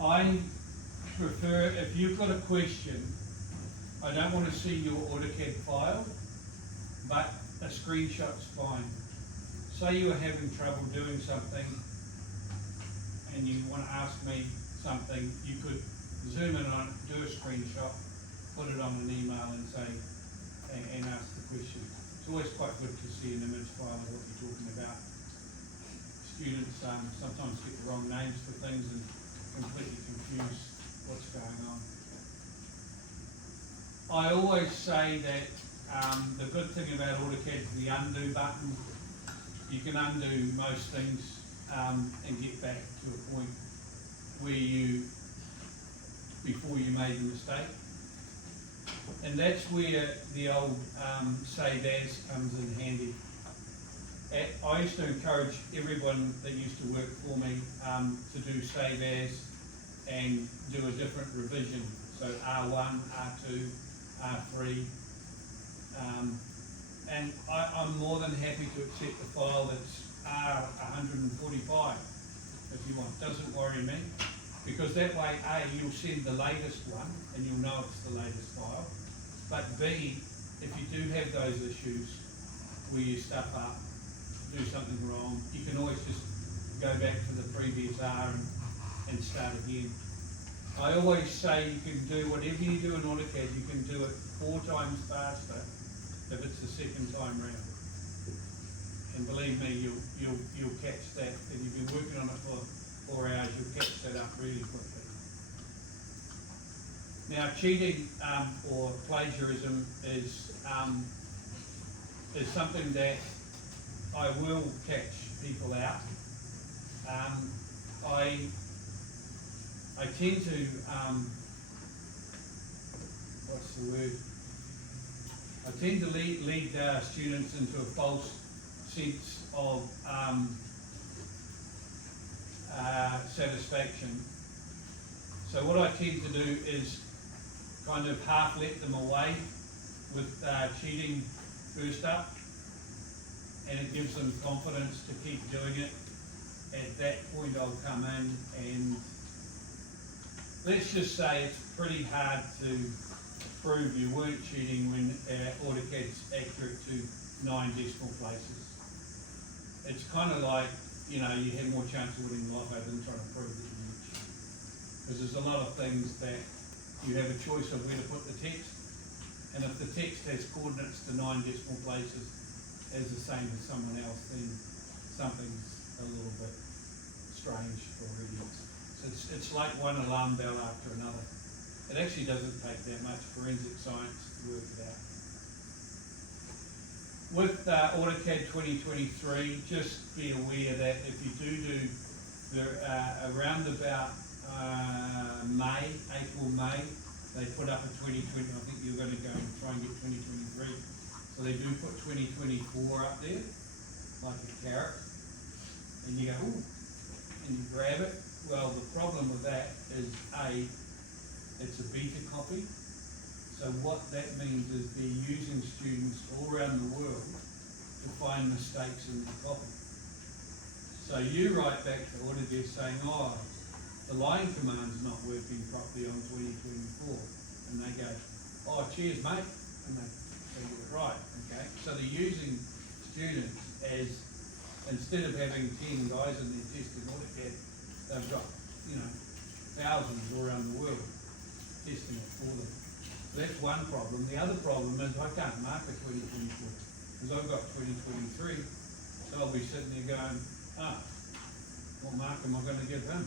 I prefer, if you've got a question, I don't want to see your AutoCAD file, but a screenshot's fine. Say you are having trouble doing something and you want to ask me something, you could zoom in on it, do a screenshot, put it on an email and say, and ask the question. It's always quite good to see an image file of what you're talking about. Students sometimes get the wrong names for things and completely confuse what's going on. I always say that the good thing about AutoCAD is the undo button. You can undo most things and get back to a point where before you made the mistake. And that's where the old save as comes in handy. I used to encourage everyone that used to work for me to do save as and do a different revision. So R1, R2, R3. And I'm more than happy to accept the file that's R145 if you want. Doesn't worry me. Because that way, A, you'll send the latest one and you'll know it's the latest file. But B, if you do have those issues where you stuff up, do something wrong, you can always just go back to the previous R and start again. I always say you can do whatever you do in AutoCAD, you can do it 4 times faster if it's the second time round. And believe me, you'll catch that. If you've been working on it for 4 hours, you'll catch that up really quickly. Now, cheating or plagiarism is something that I will catch people out. I tend to what's the word? I tend to lead students into a false sense of satisfaction. So what I tend to do is kind of half let them away with cheating first up, and it gives them confidence to keep doing it. At that point I'll come in and let's just say it's pretty hard to prove you weren't cheating when AutoCAD's accurate to 9 decimal places. It's kind of like, you know, you have more chance of winning the lotto than trying to prove that you weren't cheating. Because there's a lot of things that you have a choice of where to put the text, and if the text has coordinates to 9 decimal places as the same as someone else, then something's a little bit strange already. So it's like one alarm bell after another. It actually doesn't take that much forensic science to work it out. With AutoCAD 2023, just be aware that if you do around about April, May, they put up a 2020, I think you're going to go and try and get 2023. So they do put 2024 up there, like a carrot, and you go, ooh, and you grab it. Well, the problem with that is it's a beta copy. So what that means is they're using students all around the world to find mistakes in their copy. So you write back to AutoCAD saying, oh, the line command's not working properly on 2024. And they go, oh, cheers, mate. And they get it right, okay? So they're using students as, instead of having 10 guys in their testing AutoCAD, they've got, thousands all around the world testing it for them. So that's one problem. The other problem is I can't mark a 2024 because I've got 2023. So I'll be sitting there going, what mark am I going to give him?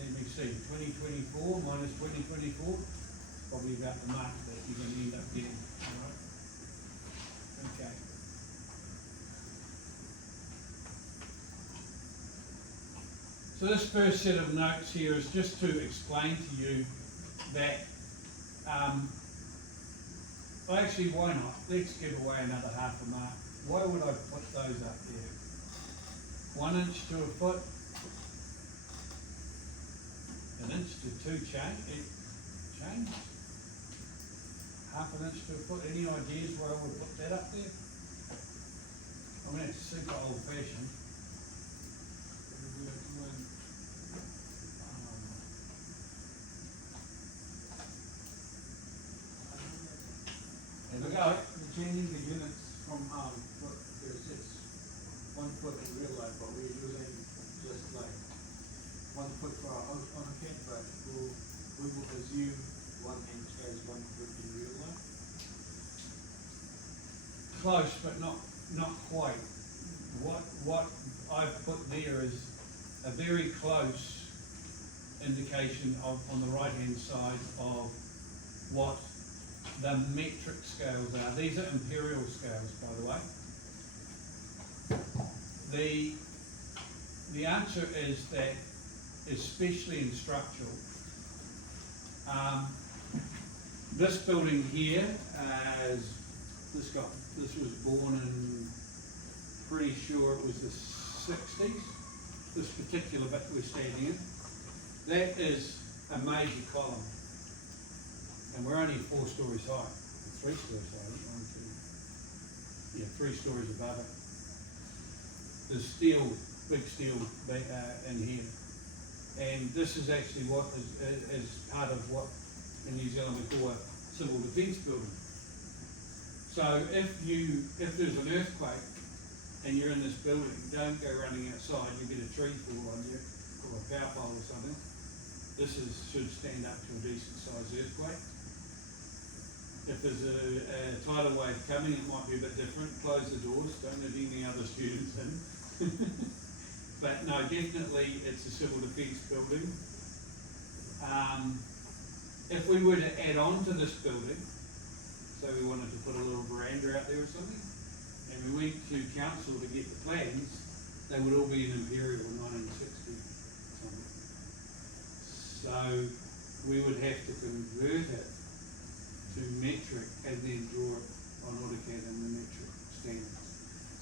Let me see, 2024 minus 2024, probably about the mark that you're going to end up getting. All right? Okay. So this first set of notes here is just to explain to you that, well actually why not? Let's give away another half a mark. Why would I put those up there? 1 inch to a foot, 1 inch to 2 change, half an inch to a foot. Any ideas where I would put that up there? I mean, it's super old fashioned. changing the units from, it's 1 foot in real life, but we're using just like 1 foot for our AutoCAD, but we will assume 1 inch as 1 foot in real life. Close, but not quite. What I've put there is a very close indication on the right hand side of what the metric scales are. These are imperial scales, by the way. The answer is that, especially in structural, this building here, this was born in, pretty sure it was the 60s, this particular bit we're standing in. That is a major column. And we're only 4 stories high, 3 stories high, 3 stories above it. There's steel, big steel in here. And this is actually what is part of what in New Zealand we call a civil defence building. So if there's an earthquake and you're in this building, don't go running outside, you get a tree fall on you, or a power pole or something. This should stand up to a decent sized earthquake. If there's a tidal wave coming, it might be a bit different. Close the doors, don't let any other students in. But no, definitely it's a civil defence building. If we were to add on to this building, so we wanted to put a little veranda out there or something, and we went to council to get the plans, they would all be in imperial 1960 something. So we would have to convert it to metric and then draw it on AutoCAD in the metric standards.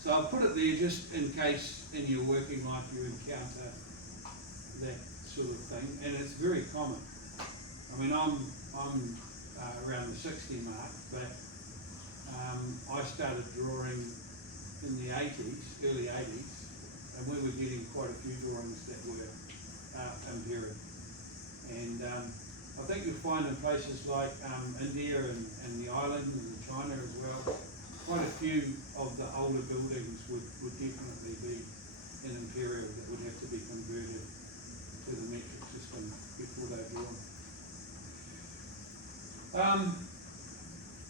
So I'll put it there just in case in your working life you encounter that sort of thing, and it's very common. I mean, I'm around the 60 mark, but I started drawing in the 80s, early 80s, and we were getting quite a few drawings that were imperial. And I think you'll find in places like India and the islands and China as well, quite a few of the older buildings would definitely be in imperial that would have to be converted to the metric system before they're drawn.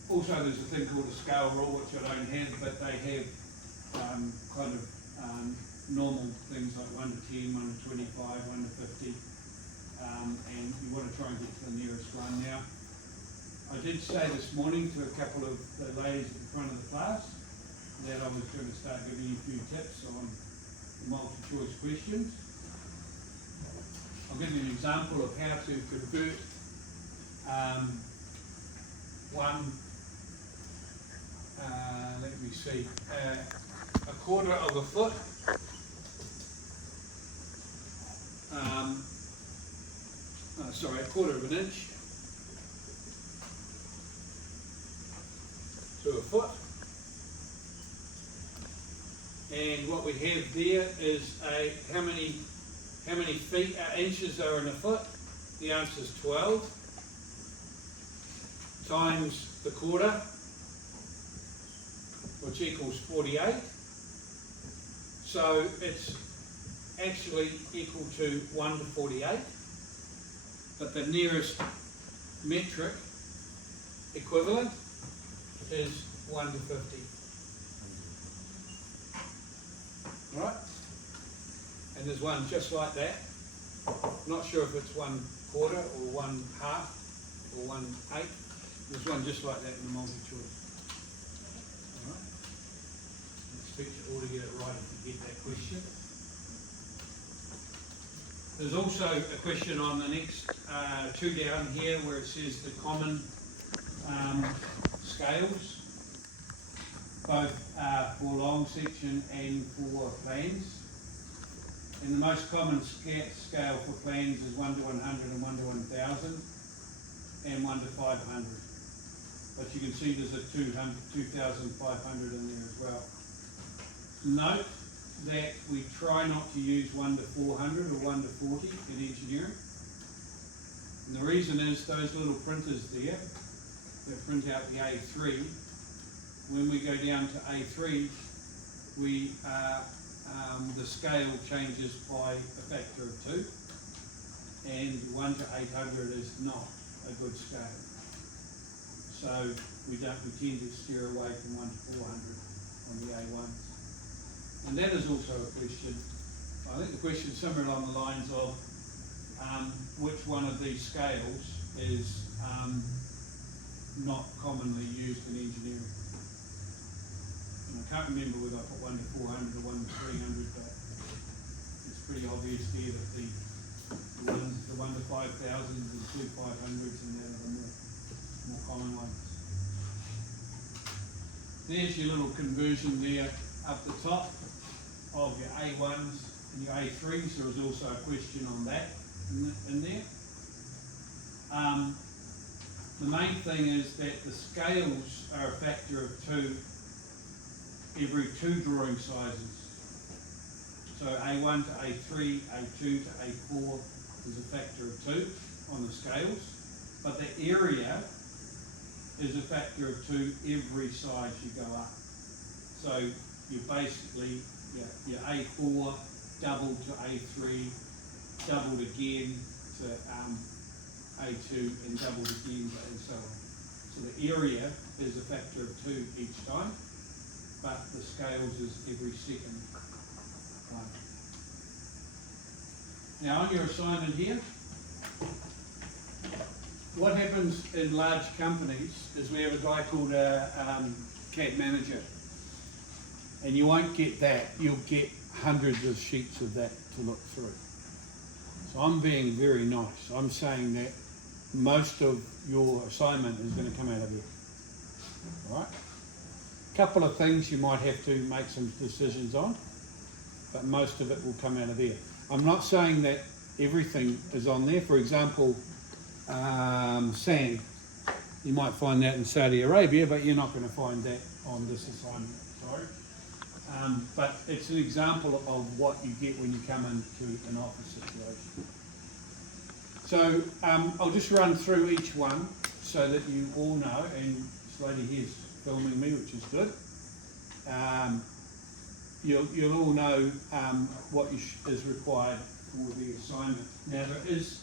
Also, there's a thing called a scale rule, which I don't have, but they have kind of normal things like 1 to 10, 1 to 25, 1 to 50. And you want to try and get to the nearest one. Now, I did say this morning to a couple of the ladies at the front of the class that I was going to start giving you a few tips on multi-choice questions. I'll give you an example of how to convert a quarter of a foot a quarter of an inch to a foot. And what we have there is how many feet, inches are in a foot? The answer is 12 times the quarter, which equals 48. So it's actually equal to 1 to 48. But the nearest metric equivalent is 1 to 50. Right? And there's one just like that. Not sure if it's 1 quarter or 1 half or 1/8. There's one just like that in the multi-choice. Alright? I expect you all to get it right if you get that question. There's also a question on the next 2 down here where it says the common scales, both for long section and for plans. And the most common scale for plans is 1 to 100 and 1 to 1000 and 1 to 500. But you can see there's a 2,500 in there as well. Note that we try not to use 1 to 400 or 1 to 40 in engineering. And the reason is those little printers there that print out the A3 when we go down to A3, we the scale changes by a factor of 2, and 1 to 800 is not a good scale. So we tend to steer away from 1 to 400 on the A1s. And that is also a question. I think the question is somewhere along the lines of which one of these scales is not commonly used in engineering. And I can't remember whether I put 1 to 400 or 1 to 300, but it's pretty obvious here that the 1 to 5,000 and 2 500s and that are the more common ones. There's your little conversion there up the top of your A1s and your A3s. There was also a question on that in there. The main thing is that the scales are a factor of 2 every 2 drawing sizes. So A1 to A3, A2 to A4 is a factor of 2 on the scales, but the area is a factor of 2 every size you go up. So you basically, your A4 doubled to A3, doubled again to A2, and doubled again and so on. So the area is a factor of 2 each time, but the scales is every second one. Now on your assignment here, what happens in large companies is we have a guy called a CAD manager, and you won't get that. You'll get hundreds of sheets of that to look through. So I'm being very nice. I'm saying that most of your assignment is going to come out of here. All right? A couple of things you might have to make some decisions on, but most of it will come out of there. I'm not saying that everything is on there. For example, sand. You might find that in Saudi Arabia, but you're not going to find that on this assignment. Sorry. But it's an example of what you get when you come into an office situation. So I'll just run through each one so that you all know, and this lady here's filming me, which is good. You'll all know what is required for the assignment. Now there is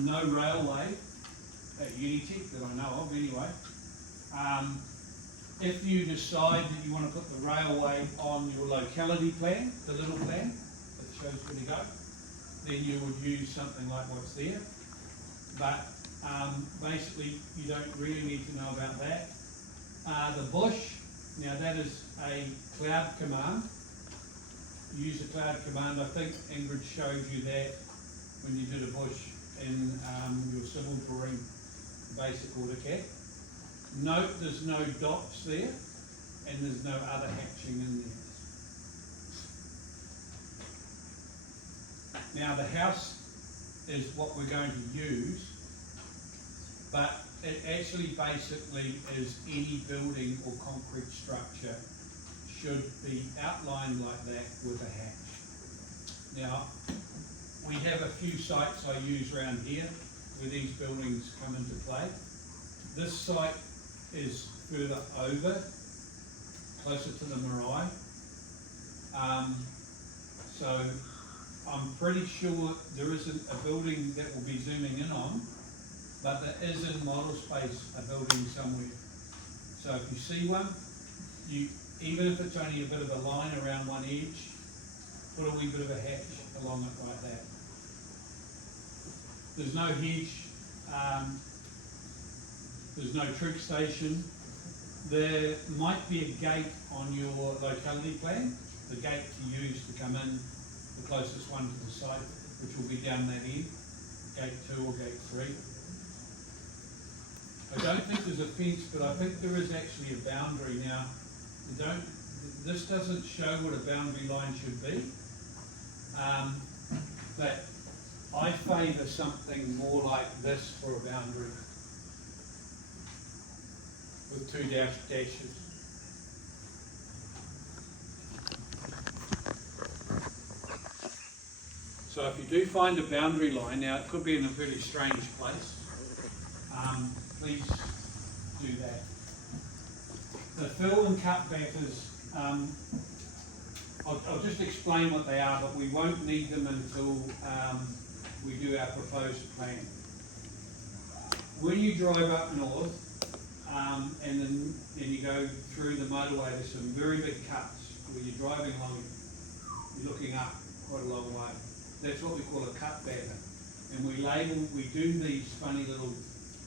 no railway at Unitec that I know of anyway. If you decide that you want to put the railway on your locality plan, the little plan that shows where to go, then you would use something like what's there. But basically you don't really need to know about that. The bush, now that is a cloud command. Use a cloud command. I think Ingrid showed you that when you did a bush in your civil drawing, basic AutoCAD. Note there's no dots there, and there's no other hatching in there. Now the house is what we're going to use, but it actually basically is any building or concrete structure should be outlined like that with a hatch. Now, we have a few sites I use around here where these buildings come into play. This site is further over, closer to the marae. So I'm pretty sure there isn't a building that will be zooming in on, but there is in model space a building somewhere. So if you see one, even if it's only a bit of a line around one edge, put a wee bit of a hatch along it like that. There's no hedge, there's no trick station. There might be a gate on your locality plan, the gate to use to come in, the closest one to the site, which will be down that end, gate 2 or gate 3. I don't think there's a fence, but I think there is actually a boundary. Now, this doesn't show what a boundary line should be, but I favour something more like this for a boundary, with 2 dashes. So if you do find a boundary line, now it could be in a very strange place, please do that. The fill and cut batters, I'll just explain what they are, but we won't need them until we do our proposed plan. When you drive up north, and then you go through the motorway, there's some very big cuts where you're driving along, you're looking up quite a long way. That's what we call a cut batter. And we do these funny little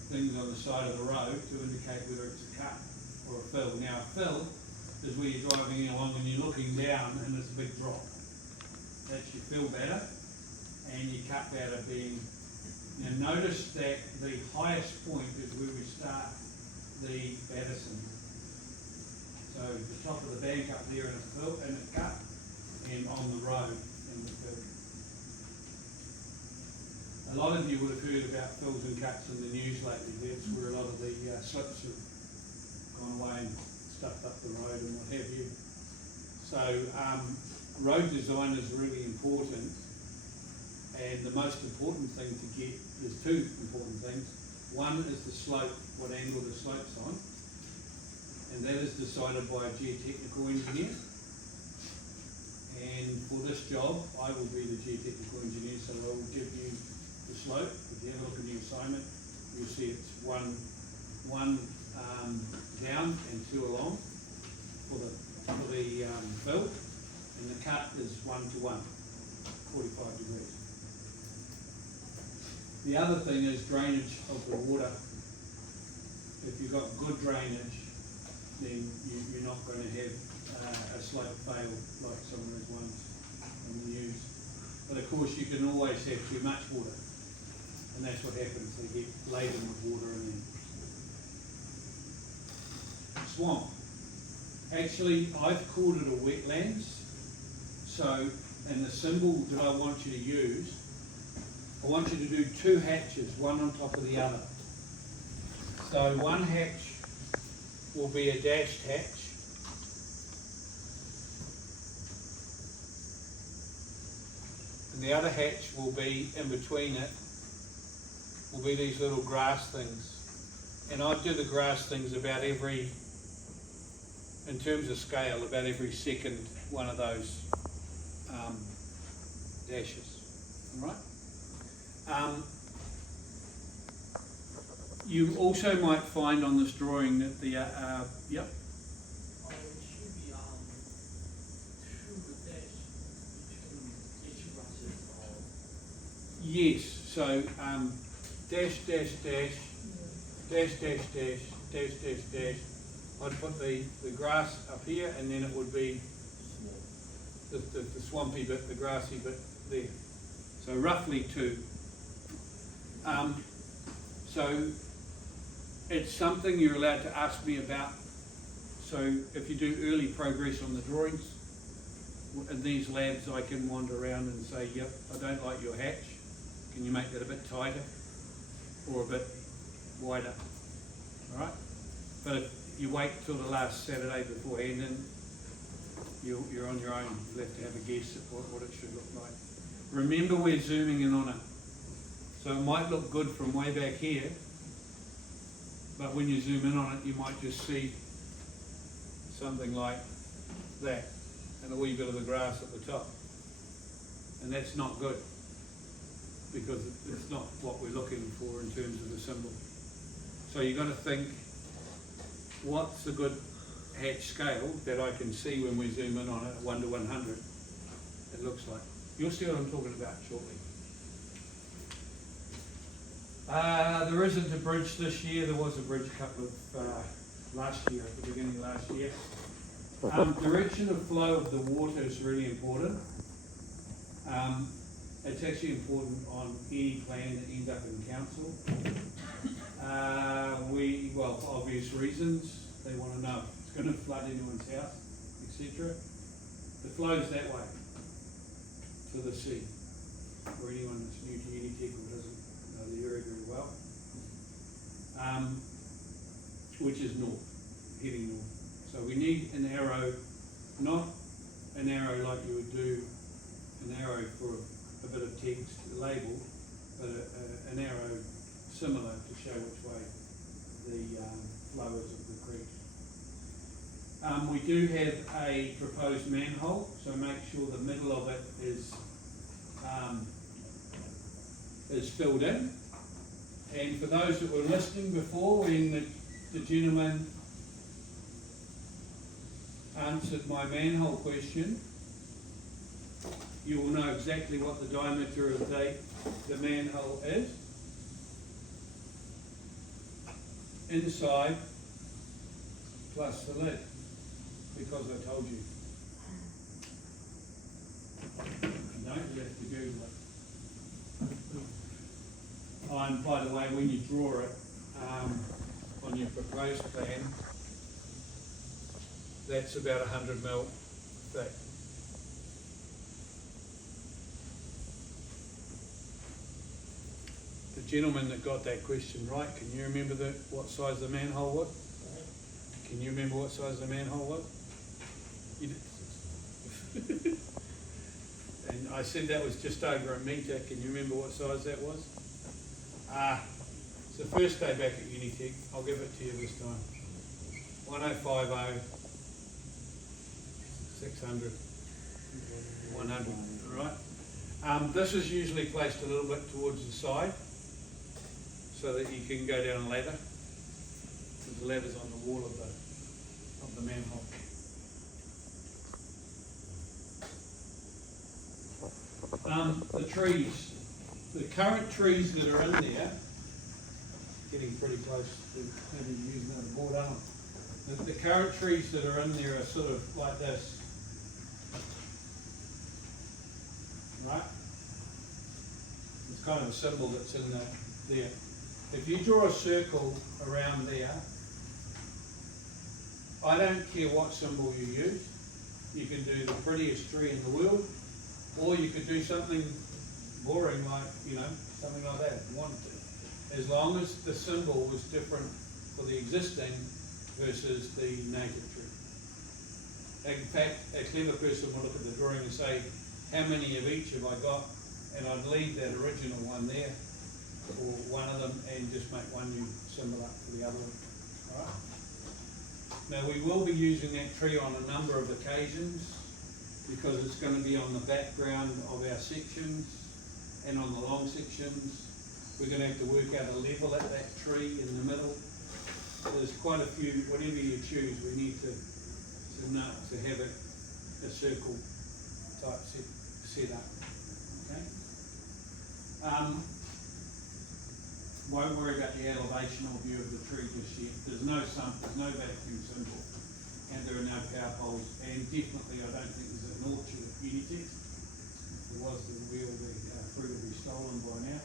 things on the side of the road to indicate whether it's a cut or a fill. Now a fill is where you're driving along and you're looking down and there's a big drop. That's your fill batter, and your cut batter being, now notice that the highest point is where we start the batter. So the top of the bank up there in a fill and a cut, and on the road in the fill. A lot of you would have heard about fills and cuts in the news lately. That's where a lot of the slips have gone away and stuffed up the road and what have you. So road design is really important, and the most important thing to get, there's two important things. One is the slope, what angle the slope's on, and that is decided by a geotechnical engineer. And for this job, I will be the geotechnical engineer, so I will give you the slope. If you have a look at the assignment, you'll see it's one down and two along for the fill, and the cut is 1 to 1, 45 degrees. The other thing is drainage of the water. If you've got good drainage, then you're not going to have a slope fail like some of those ones in the news. But of course you can always have too much water, and that's what happens. They get laden with water and then swamp. Actually, I've called it a wetlands. So, and the symbol that I want you to use, I want you to do two hatches, one on top of the other. So one hatch will be a dashed hatch. And the other hatch will be in between it, will be these little grass things. And I do the grass things about every, in terms of scale, about every second one of those dashes, all right? You also might find on this drawing that the, yep. It should be two dash between each branches. Yes, so dash, dash, dash, dash, dash, dash, dash, dash, dash. I'd put the grass up here, and then it would be the swampy bit, the grassy bit there. So roughly two. So it's something you're allowed to ask me about. So if you do early progress on the drawings, in these labs I can wander around and say, yep, I don't like your hatch. Can you make that a bit tighter or a bit wider? All right? But if you wait till the last Saturday beforehand, and you're on your own. You'll have to have a guess at what it should look like. Remember, we're zooming in on it. So it might look good from way back here, but when you zoom in on it, you might just see something like that, and a wee bit of the grass at the top. And that's not good, because it's not what we're looking for in terms of the symbol. So you've got to think, what's a good hatch scale that I can see when we zoom in on it, 1 to 100, it looks like. You'll see what I'm talking about shortly. There isn't a bridge this year. There was a bridge a couple of last year, at the beginning of last year. Direction of flow of the water is really important. It's actually important on any plan that ends up in council. Well, for obvious reasons, they want to know if it's going to flood anyone's house, etc. The flow's that way to the sea. For anyone that's new to Unitec or doesn't know the area very well, which is north, heading north. So we need an arrow, not an arrow like you would do an arrow for a bit of text label, but an arrow similar to show which way the flow is of the creek. We do have a proposed manhole, so make sure the middle of it is filled in. And for those that were listening before, when the gentleman answered my manhole question, you will know exactly what the diameter of the manhole is. Inside plus the lid, because I told you. No, you have to Google it. And by the way, when you draw it on your proposed plan, that's about 100 mil thick. The gentleman that got that question right, can you remember what size the manhole was? Can you remember what size the manhole was? You did. And I said that was just over a metre. Can you remember what size that was? It's the first day back at Unitec. I'll give it to you this time. 1050 600 100, right? This is usually placed a little bit towards the side so that you can go down a ladder. The ladder's on the wall of the manhole. The trees, the current trees that are in there, getting pretty close to maybe using another board, aren't I? The current trees that are in there are sort of like this, right? It's kind of a symbol that's in there. If you draw a circle around there, I don't care what symbol you use. You can do the prettiest tree in the world, or you could do something boring like, something like that if you wanted to. As long as the symbol was different for the existing versus the native tree. In fact, a clever person will look at the drawing and say, how many of each have I got? And I'd leave that original one there, or one of them, and just make one new symbol up for the other one. All right? Now we will be using that tree on a number of occasions because it's going to be on the background of our sections and on the long sections. We're going to have to work out a level at that tree in the middle. There's quite a few, whatever you choose, we need to have it a circle type set up. Okay? Won't worry about the elevational view of the tree just yet. There's no vacuum symbol, and there are no power poles, and definitely I don't think there's an orchard at Unitec. If there was, the fruit will be stolen by now.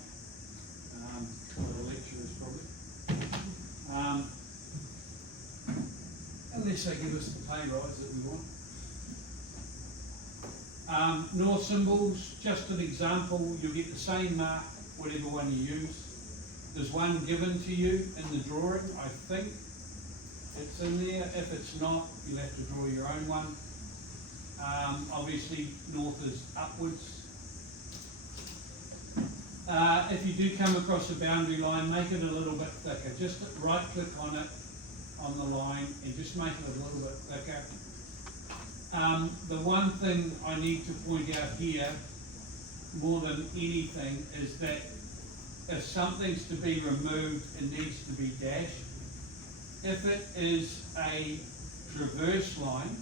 Or the lecturers probably. Unless they give us the pay rise that we want. North symbols, just an example, you'll get the same mark, whatever one you use. There's one given to you in the drawing, I think it's in there. If it's not, you'll have to draw your own one. Obviously, north is upwards. If you do come across a boundary line, make it a little bit thicker. Just right click on it, on the line, and just make it a little bit thicker. The one thing I need to point out here, more than anything, is that if something's to be removed, it needs to be dashed. If it is a traverse line,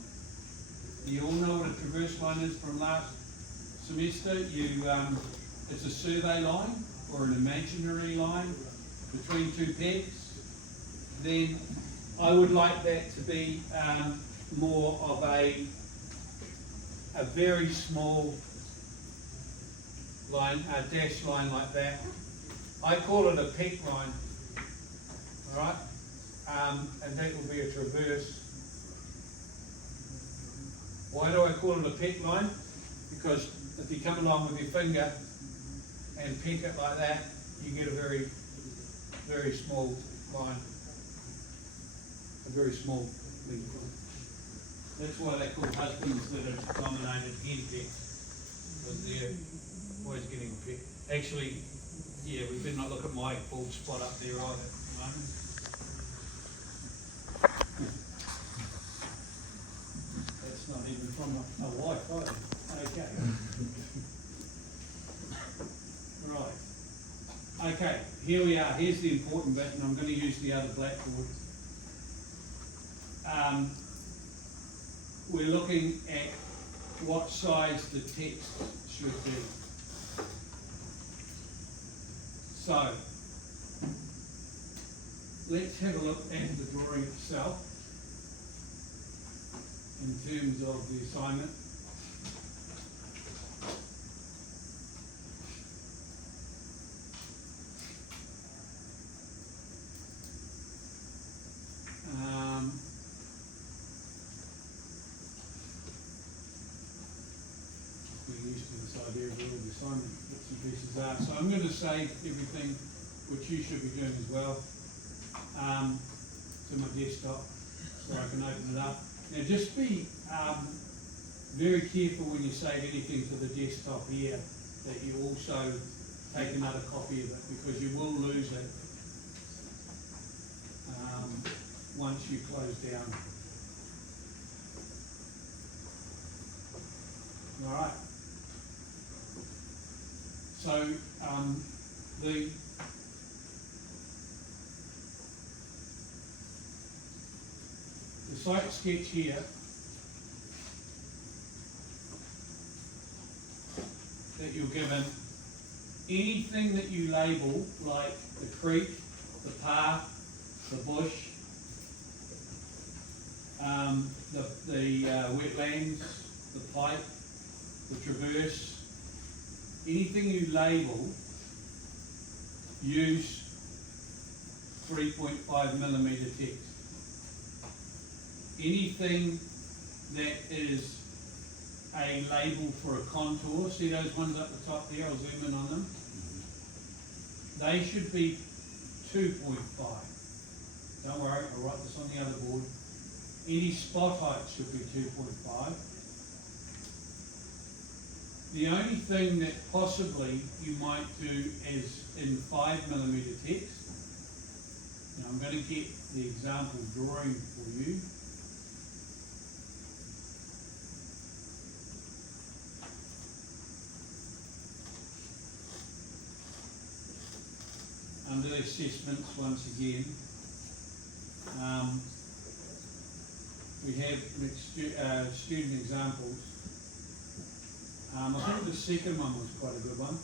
you all know what a traverse line is from last semester. It's a survey line or an imaginary line between two pegs. Then I would like that to be more of a very small line, a dash line like that. I call it a peck line, all right? And that will be a traverse. Why do I call it a peck line? Because if you come along with your finger and peck it like that, you get a very, very small line. A very small length line. That's why they call husbands that are dominated hen pecks, because they're always getting pecked. Actually, yeah, we better not look at my bald spot up there either at the moment. from a Wi-Fi. Okay. Right. Okay, here we are. Here's the important bit, and I'm going to use the other blackboard. We're looking at what size the text should be. So, let's have a look at the drawing itself in terms of the assignment. We're used to this idea of where the assignment bits and pieces are. So I'm going to save everything, which you should be doing as well, to my desktop so I can open it up. Now just be very careful when you save anything to the desktop here that you also take another copy of it, because you will lose it once you close down. All right. So the site sketch here that you're given, anything that you label, like the creek, the path, the bush, the wetlands, the pipe, the traverse, anything you label, use 3.5mm text. Anything that is a label for a contour, see those ones up the top there, I'll zoom in on them. They should be 2.5. Don't worry, I'll write this on the other board. Any spot height should be 2.5. The only thing that possibly you might do is in 5mm text. Now I'm going to get the example drawing for you. Under the assessments, once again, we have student examples. I think the second one was quite a good one.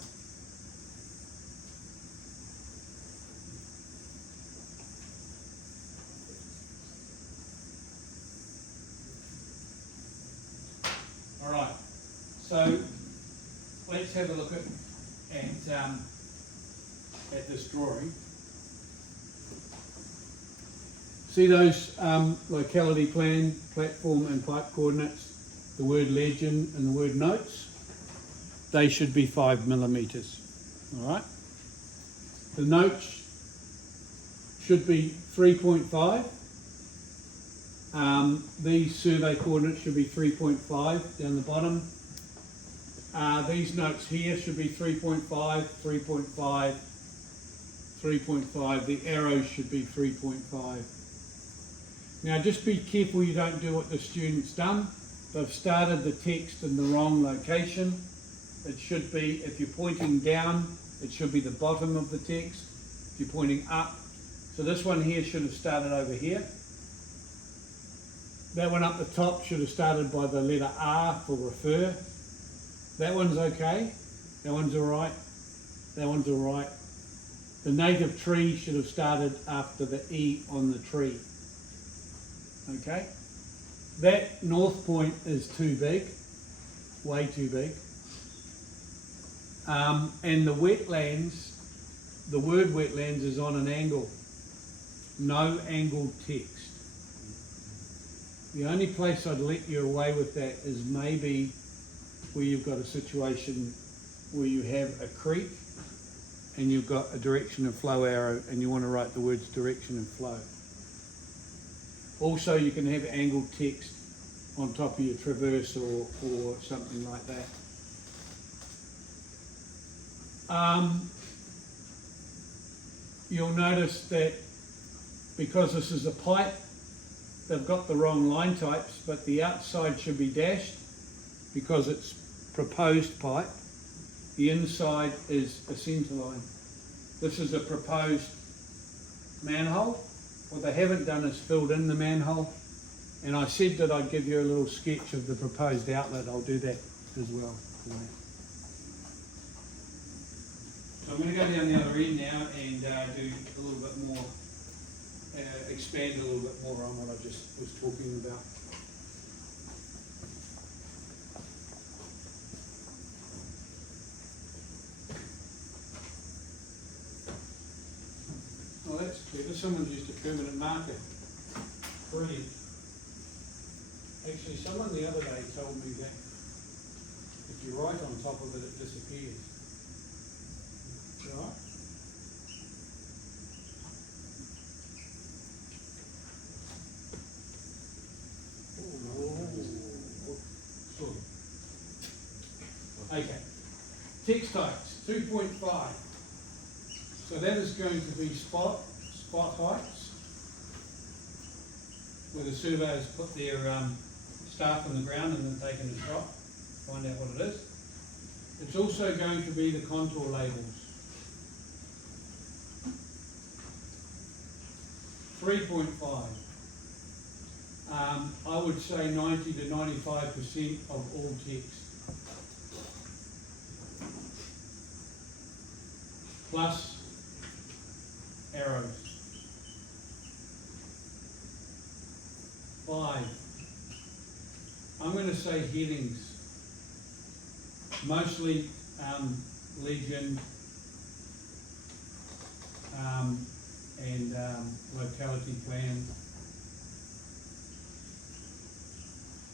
All right, so let's have a look at this drawing. See those locality plan, platform and pipe coordinates, the word legend and the word notes? They should be 5mm, all right? The notes should be 3.5. These survey coordinates should be 3.5 down the bottom. These notes here should be 3.5, 3.5, 3.5. The arrows should be 3.5. Now just be careful you don't do what the student's done. They've started the text in the wrong location. It should be, if you're pointing down, it should be the bottom of the text. If you're pointing up, so this one here should have started over here. That one up the top should have started by the letter R for refer. That one's okay. That one's all right. That one's all right. The native tree should have started after the E on the tree. Okay? That north point is too big, way too big. And the wetlands, the word wetlands is on an angle. No angled text. The only place I'd let you away with that is maybe where you've got a situation where you have a creek and you've got a direction and flow arrow and you want to write the words direction and flow. Also, you can have angled text on top of your traverse or something like that. You'll notice that because this is a pipe, they've got the wrong line types, but the outside should be dashed because it's proposed pipe. The inside is a centre line. This is a proposed manhole. What they haven't done is filled in the manhole. And I said that I'd give you a little sketch of the proposed outlet. I'll do that as well. So I'm going to go down the other end now and do a little bit more, expand a little bit more on what I just was talking about. Well, that's clever. Someone's used a permanent marker. Brilliant. Actually, someone the other day told me that if you write on top of it, it disappears. Right? Okay. Text heights, 2.5. So that is going to be spot heights, where the surveyors put their staff on the ground and then taken a shot, find out what it is. It's also going to be the contour labels. 3.5. I would say 90 to 95% of all text. Plus arrows. 5. I'm going to say headings. Mostly Legion and locality plan,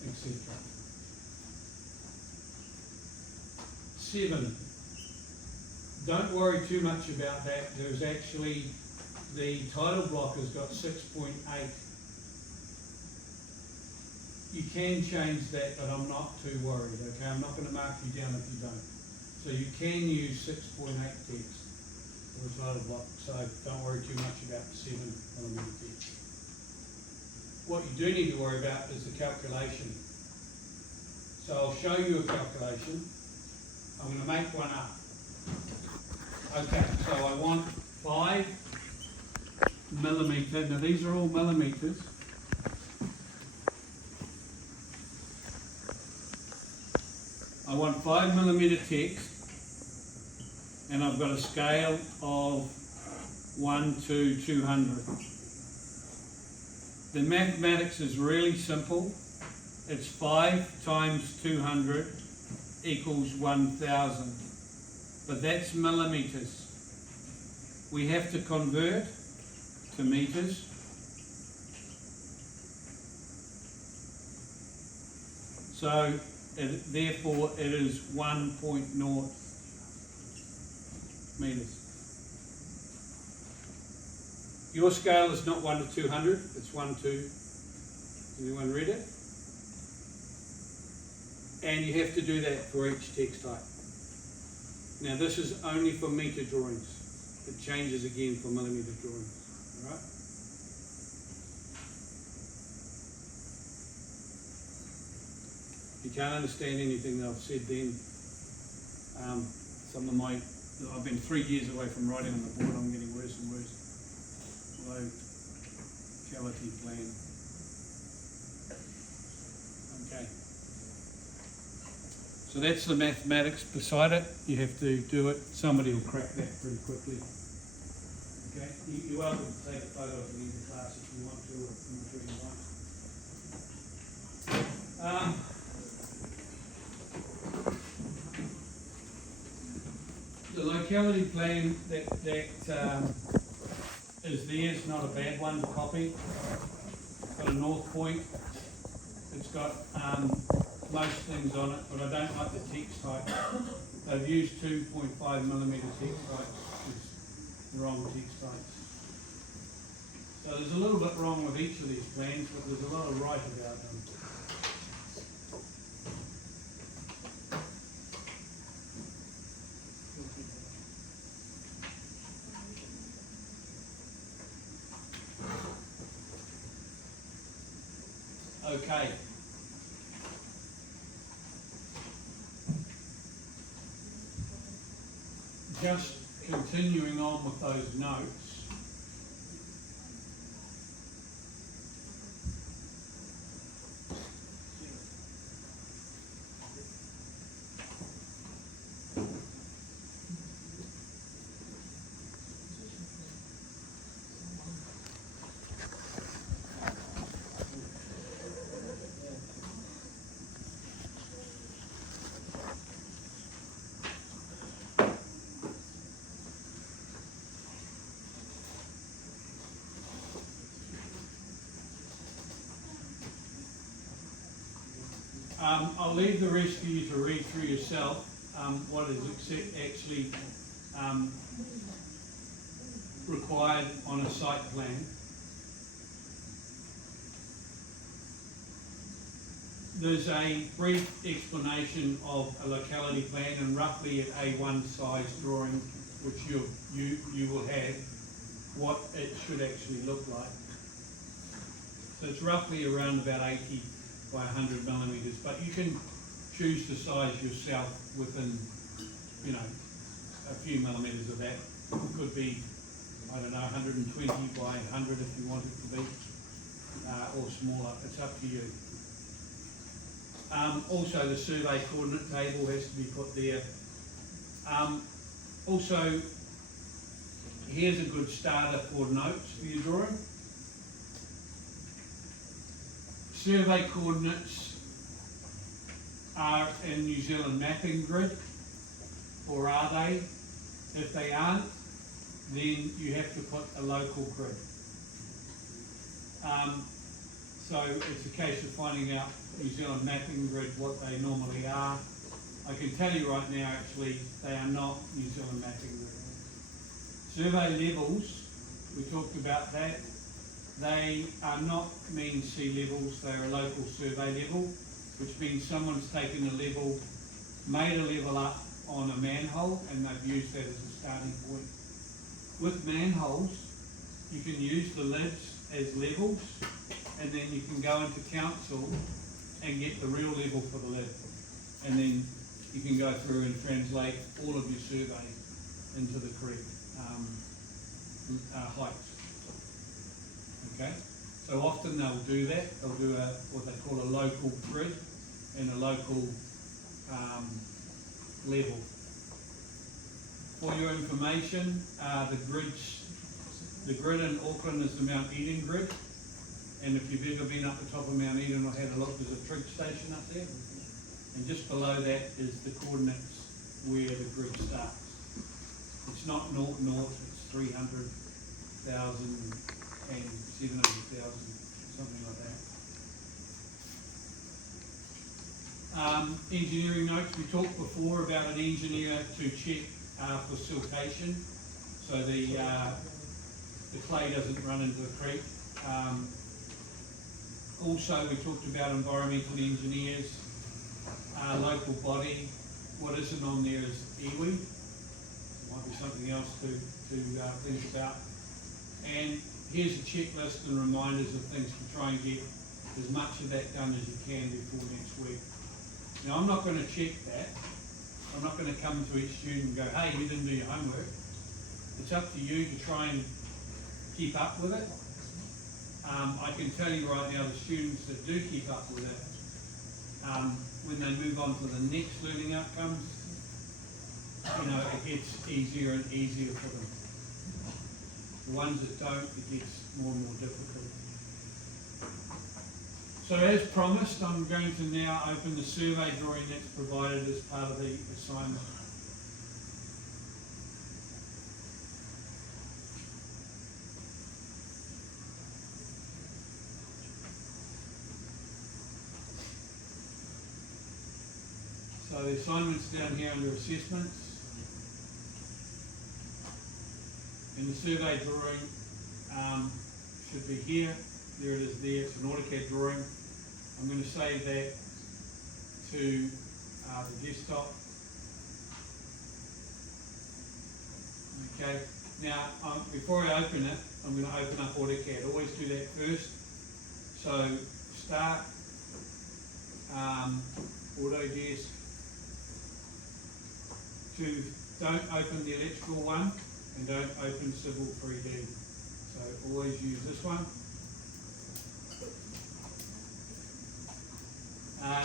etc. 7. Don't worry too much about that. There's actually, the title block has got 6.8. You can change that, but I'm not too worried, okay? I'm not going to mark you down if you don't. So you can use 6.8 text for the title block, so don't worry too much about the 7mm text. What you do need to worry about is the calculation. So I'll show you a calculation. I'm going to make one up. Okay, so I want 5mm. Now these are all millimeters. I want 5mm text, and I've got a scale of 1 to 200. The mathematics is really simple. It's 5 times 200 equals 1,000. But that's millimeters. We have to convert to meters. So therefore it is 1.0 meters. Your scale is not 1 to 200, it's 1 to, anyone read it? And you have to do that for each text type. Now this is only for meter drawings. It changes again for millimeter drawings, all right? If you can't understand anything that I've said then, some of my, I've been 3 years away from writing on the board, I'm getting worse and worse. Locality plan. Okay. So that's the mathematics beside it. You have to do it. Somebody will crack that pretty quickly. Okay. You're welcome to take a photo of me in the class if you want to, or I'm sure you want. The locality plan that is there. It's not a bad one to copy. It's got a north point. It's got most things on it, but I don't like the text type. They've used 2.5mm text types. It's the wrong text types. So there's a little bit wrong with each of these plans, but there's a lot of right about them. Okay. just continuing on with those notes. I'll leave the rest for you to read through yourself, what is actually required on a site plan. There's a brief explanation of a locality plan and roughly an A1 size drawing, which you will have, what it should actually look like. So it's roughly around about 80 by 100 millimeters, but you can choose the size yourself within, you know, a few millimeters of that. It could be, I don't know, 120 by 100 if you want it to be, or smaller. It's up to you. Also, the survey coordinate table has to be put there. Also, here's a good starter for notes for your drawing. Survey coordinates are in New Zealand mapping grid, or are they? If they aren't, then you have to put a local grid. So it's a case of finding out New Zealand mapping grid what they normally are. I can tell you right now, actually, they are not New Zealand mapping grid. Survey levels, we talked about that. They are not mean sea levels, they are a local survey level, which means someone's taken a level, made a level up on a manhole, and they've used that as a starting point. With manholes, you can use the lids as levels, and then you can go into council and get the real level for the lid. And then you can go through and translate all of your survey into the correct heights. Okay, so often they'll do that. They'll do what they call a local grid and a local level. For your information, the grid in Auckland is the Mount Eden grid, and if you've ever been up the top of Mount Eden or had a look, there's a trig station up there, and just below that is the coordinates where the grid starts. It's not north, it's 300,000 and 700,000, something like that. Engineering notes, we talked before about an engineer to check for siltation, so the clay doesn't run into the creek. Also, we talked about environmental engineers, local body. What isn't on there is iwi. Might be something else to think about. And here's a checklist and reminders of things to try and get as much of that done as you can before next week. Now, I'm not going to check that. I'm not going to come to each student and go, hey, you didn't do your homework. It's up to you to try and keep up with it. I can tell you right now, the students that do keep up with it, when they move on to the next learning outcomes, you know, it gets easier and easier for them. The ones that don't, it gets more and more difficult. So as promised, I'm going to now open the survey drawing that's provided as part of the assignment. So the assignment's down here under assessments. And the survey drawing should be here. There it is there. It's an AutoCAD drawing. I'm going to save that to the desktop. Okay. Now, before I open it, I'm going to open up AutoCAD. Always do that first. So, start, Autodesk, to don't open the electrical one and don't open Civil 3D. So always use this one.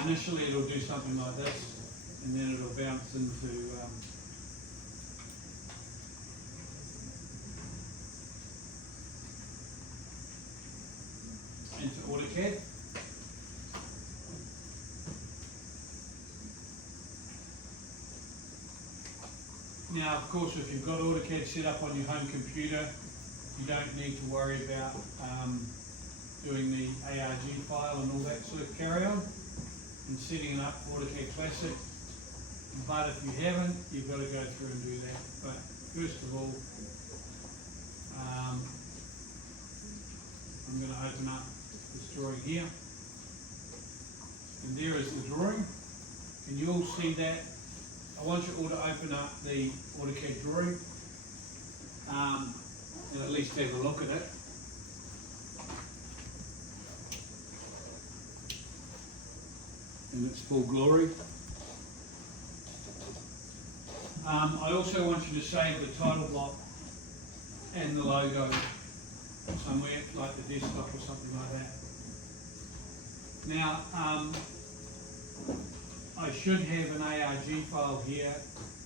Initially it'll do something like this, and then it'll bounce into AutoCAD. Now, of course, if you've got AutoCAD set up on your home computer, you don't need to worry about doing the ARG file and all that sort of carry on and setting it up for AutoCAD Classic. But if you haven't, you've got to go through and do that. But first of all, I'm going to open up this drawing here. And there is the drawing. And you'll see that. I want you all to open up the AutoCAD drawing and at least have a look at it. In its full glory. I also want you to save the title block and the logo somewhere, like the desktop or something like that. Now, I should have an ARG file here,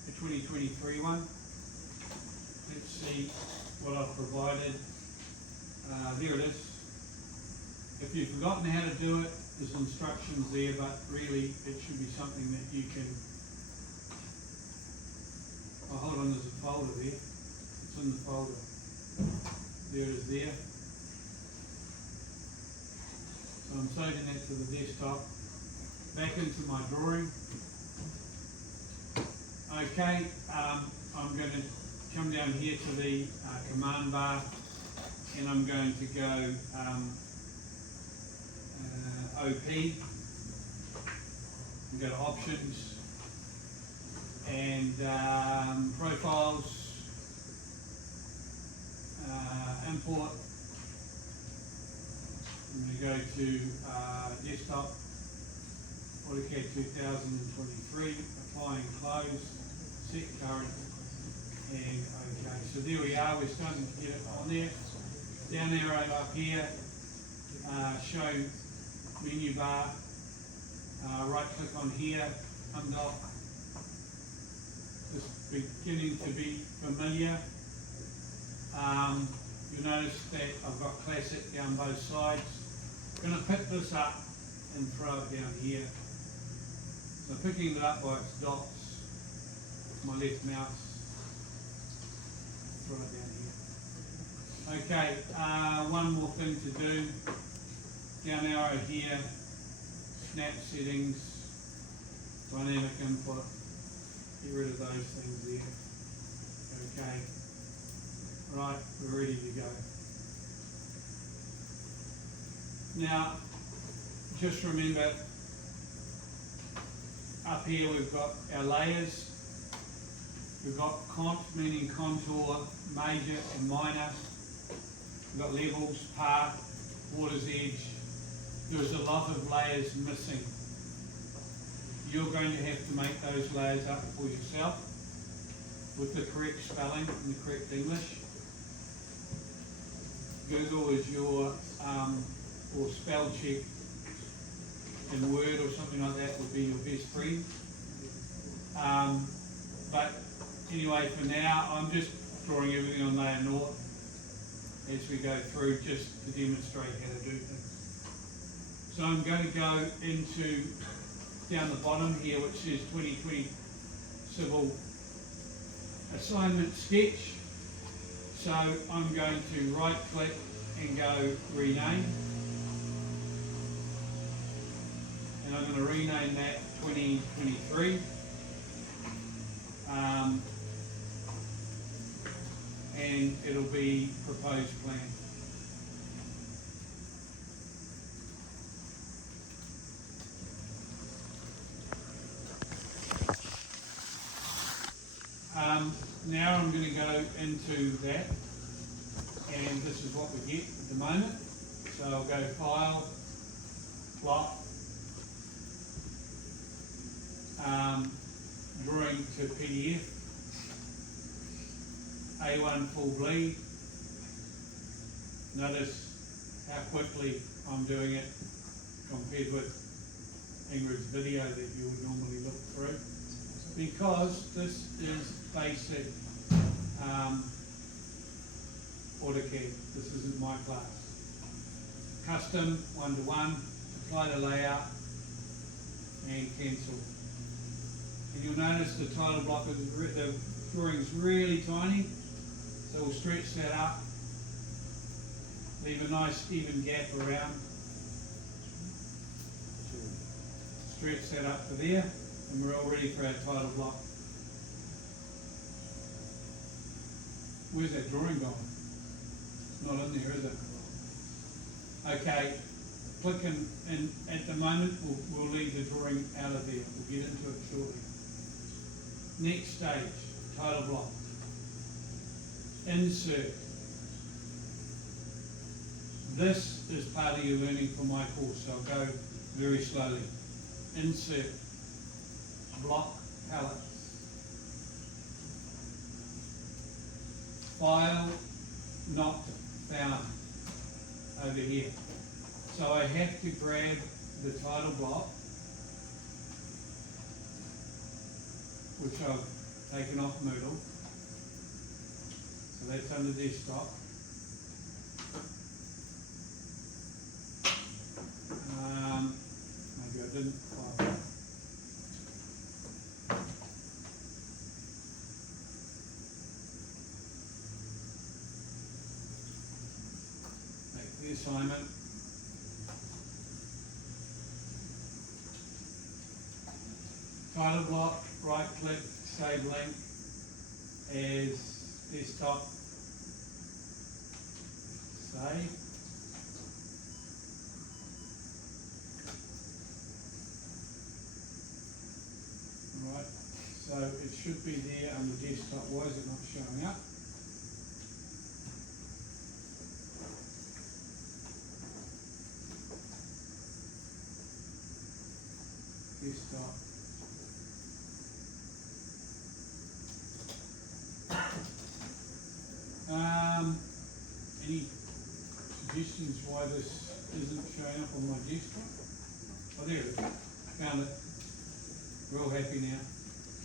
the 2023 one. Let's see what I've provided. There it is. If you've forgotten how to do it, there's instructions there, but really it should be something that you can... Oh, hold on, there's a folder there. It's in the folder. There it is there. So I'm saving that to the desktop. Back into my drawing. Okay, I'm going to come down here to the command bar, and I'm going to go OP, and go to options, and profiles, import. I'm going to go to desktop, AutoCAD 2023, apply and close, set current, and OK. So there we are, we're starting to get it on there. Down arrow up here, show menu bar, right click on here, undock. It's beginning to be familiar. You'll notice that I've got Classic down both sides. I'm going to pick this up and throw it down here. So picking it up by its dots, my left mouse, throw it down here. Okay, one more thing to do. Down arrow here, snap settings, dynamic input, get rid of those things there. Okay, right, we're ready to go. Now, just remember, up here we've got our layers. We've got cont, meaning contour, major and minor. We've got levels, path, water's edge. There's a lot of layers missing. You're going to have to make those layers up for yourself with the correct spelling and the correct English. Google is your, or spell check in Word or something like that would be your best friend. But anyway, for now, I'm just drawing everything on layer naught as we go through, just to demonstrate how to do things. So I'm going to go into down the bottom here, which says 2020 Civil Assignment Sketch. So I'm going to right click and go rename. And I'm going to rename that 2023. And it'll be proposed plan. Now I'm going to go into that, and this is what we get at the moment. So I'll go File, Plot, Drawing to PDF, A1 full bleed. Notice how quickly I'm doing it compared with Ingrid's video that you would normally look through. Because this is basic AutoCAD. This isn't my class. Custom, 1-to-1, apply the layout and cancel. And you'll notice the title block, the drawing is really tiny, so we'll stretch that up. Leave a nice even gap around. Stretch that up to there, and we're all ready for our title block. Where's that drawing gone? It's not in there, is it? Okay, click and at the moment we'll leave the drawing out of there. We'll get into it shortly. Next stage, title block. Insert. This is part of your learning for my course, so I'll go very slowly. Insert. Block palettes. File not found over here. So I have to grab the title block, which I've taken off Moodle. So that's under desktop. Maybe I didn't file it. Make the assignment. Title block, right click, save link as desktop, save. Right, so it should be there on the desktop. Why is it not showing up? Desktop. Any suggestions why this isn't showing up on my desktop? Oh, there it is. Found it. We're all happy now.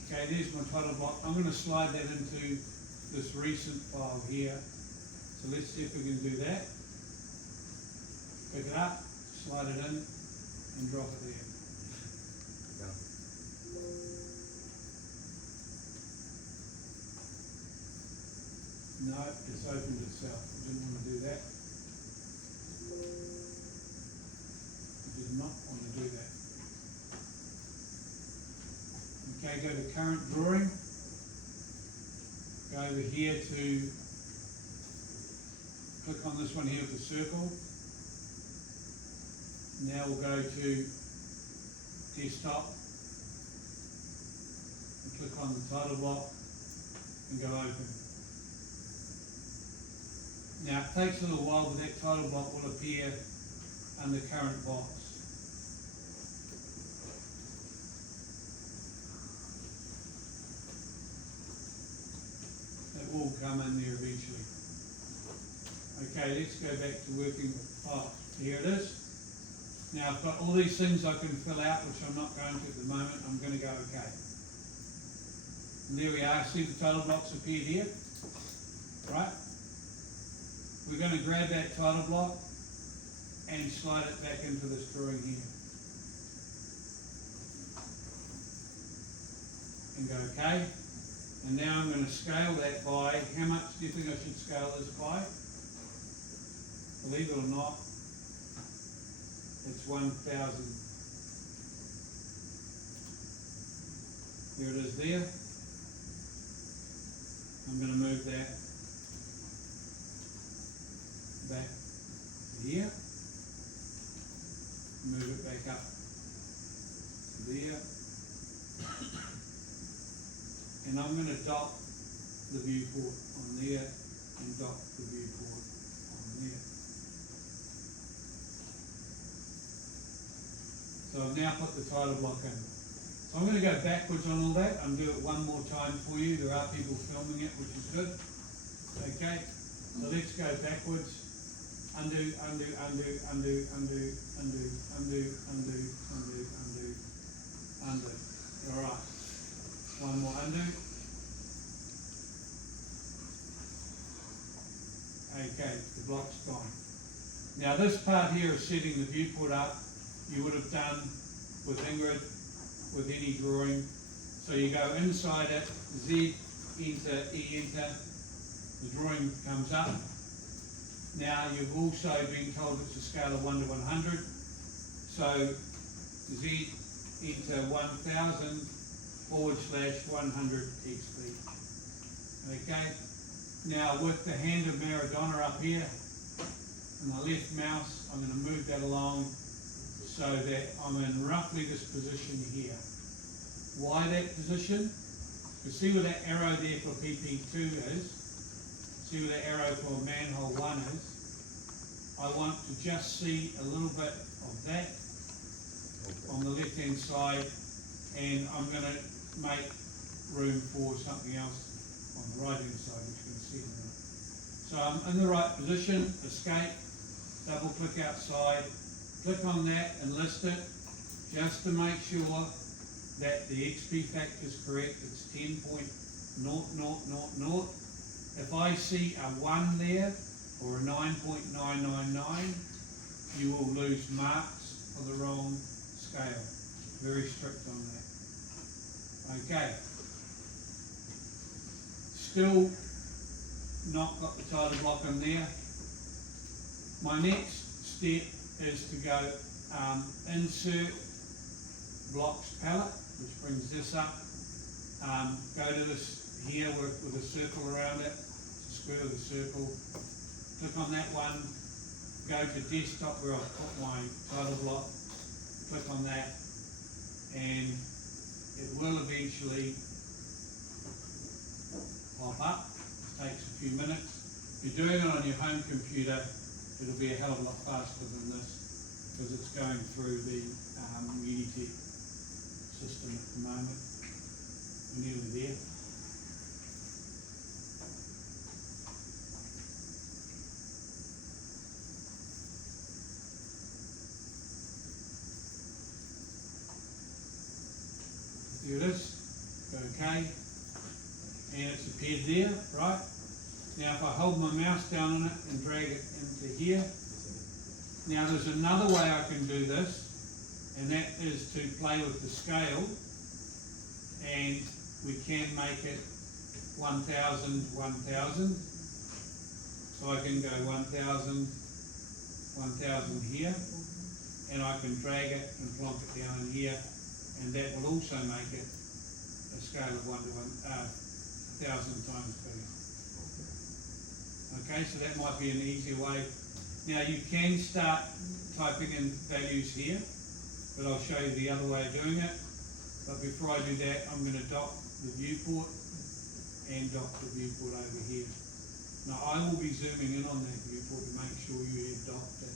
Okay, there's my title block. I'm going to slide that into this recent file here. So let's see if we can do that. Pick it up, slide it in, and drop it there. No, it's opened itself. I didn't want to do that. I did not want to do that. Okay, go to current drawing. Go over here to, click on this one here with the circle. Now we'll go to desktop. And click on the title block and go open. Now it takes a little while, but that title block will appear under current box. It will come in there eventually. Okay, let's go back to working. Oh, here it is. Now I've got all these things I can fill out, which I'm not going to at the moment. I'm going to go okay. And there we are. See the title blocks appeared here, right? We're going to grab that title block and slide it back into this drawing here. And go okay. And now I'm going to scale that by, how much do you think I should scale this by? Believe it or not, it's 1,000. Here it is there. I'm going to move that back to here, move it back up to there, and I'm going to dot the viewport on there and dot the viewport on there. So I've now put the title block in. So I'm going to go backwards on all that and do it one more time for you. There are people filming it, which is good. Okay, so let's go backwards. Undo, undo, undo, undo, undo, undo, undo, undo, undo, undo, undo. Alright, one more undo. Okay, the block's gone. Now this part here is setting the viewport up. You would have done with Ingrid, with any drawing. So you go inside it, Z, enter, E, enter. The drawing comes up. Now you've also been told it's a scale of 1 to 100. So Z, enter 1000/100 XP. Okay. Now with the hand of Maradona up here, and my left mouse, I'm going to move that along so that I'm in roughly this position here. Why that position? You see where that arrow there for PP2 is? See where the arrow for manhole 1 is? I want to just see a little bit of that on the left hand side, and I'm going to make room for something else on the right hand side, which you can see in a minute. So I'm in the right position, escape, double click outside, click on that and list it, just to make sure that the XP factor is correct. It's 10.0000. If I see a 1 there, or a 9.999, you will lose marks for the wrong scale. Very strict on that. Okay. Still not got the title block in there. My next step is to go insert blocks palette, which brings this up. Go to this here with a circle around it, square with a circle. Click on that one, go to desktop where I've put my title block, click on that, and it will eventually pop up. It takes a few minutes. If you're doing it on your home computer, it'll be a hell of a lot faster than this, because it's going through the Unity system at the moment. We're nearly there. Here it is, okay, and it's appeared there, right? Now if I hold my mouse down on it and drag it into here, now there's another way I can do this, and that is to play with the scale, and we can make it 1000, 1000, so I can go 1000, 1000 here, and I can drag it and plonk it down in here, and that will also make it a scale of 1 to 1,000 times bigger. Okay, so that might be an easier way. Now you can start typing in values here, but I'll show you the other way of doing it. But before I do that, I'm going to dock the viewport and dock the viewport over here. Now I will be zooming in on that viewport to make sure you have docked it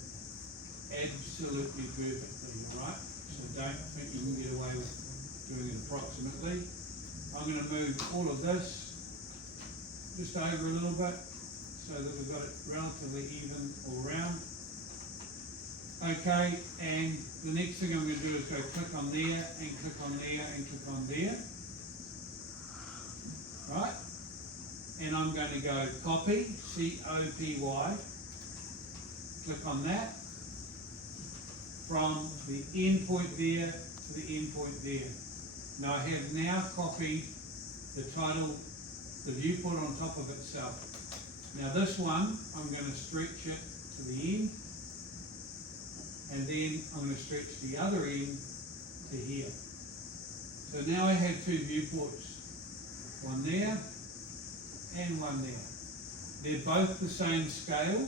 absolutely perfectly, alright? So don't think you can get away with doing it approximately. I'm going to move all of this just over a little bit so that we've got it relatively even all around. Okay, and the next thing I'm going to do is go click on there and click on there and click on there. Right? And I'm going to go copy, C-O-P-Y, click on that, from the end point there to the end point there. Now I have now copied the title, the viewport on top of itself. Now this one, I'm going to stretch it to the end, and then I'm going to stretch the other end to here. So now I have two viewports, one there and one there. They're both the same scale.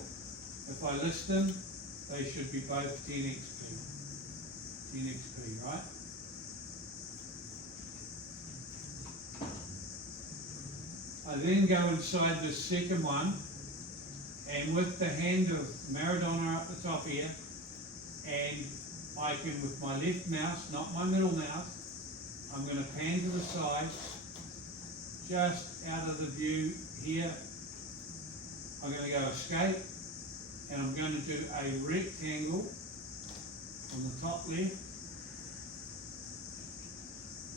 If I list them, they should be both 10 XP, right? I then go inside this second one, and with the hand of Maradona up the top here, and I can, with my left mouse, not my middle mouse, I'm going to pan to the side, just out of the view here, I'm gonna go escape, and I'm gonna do a rectangle on the top left,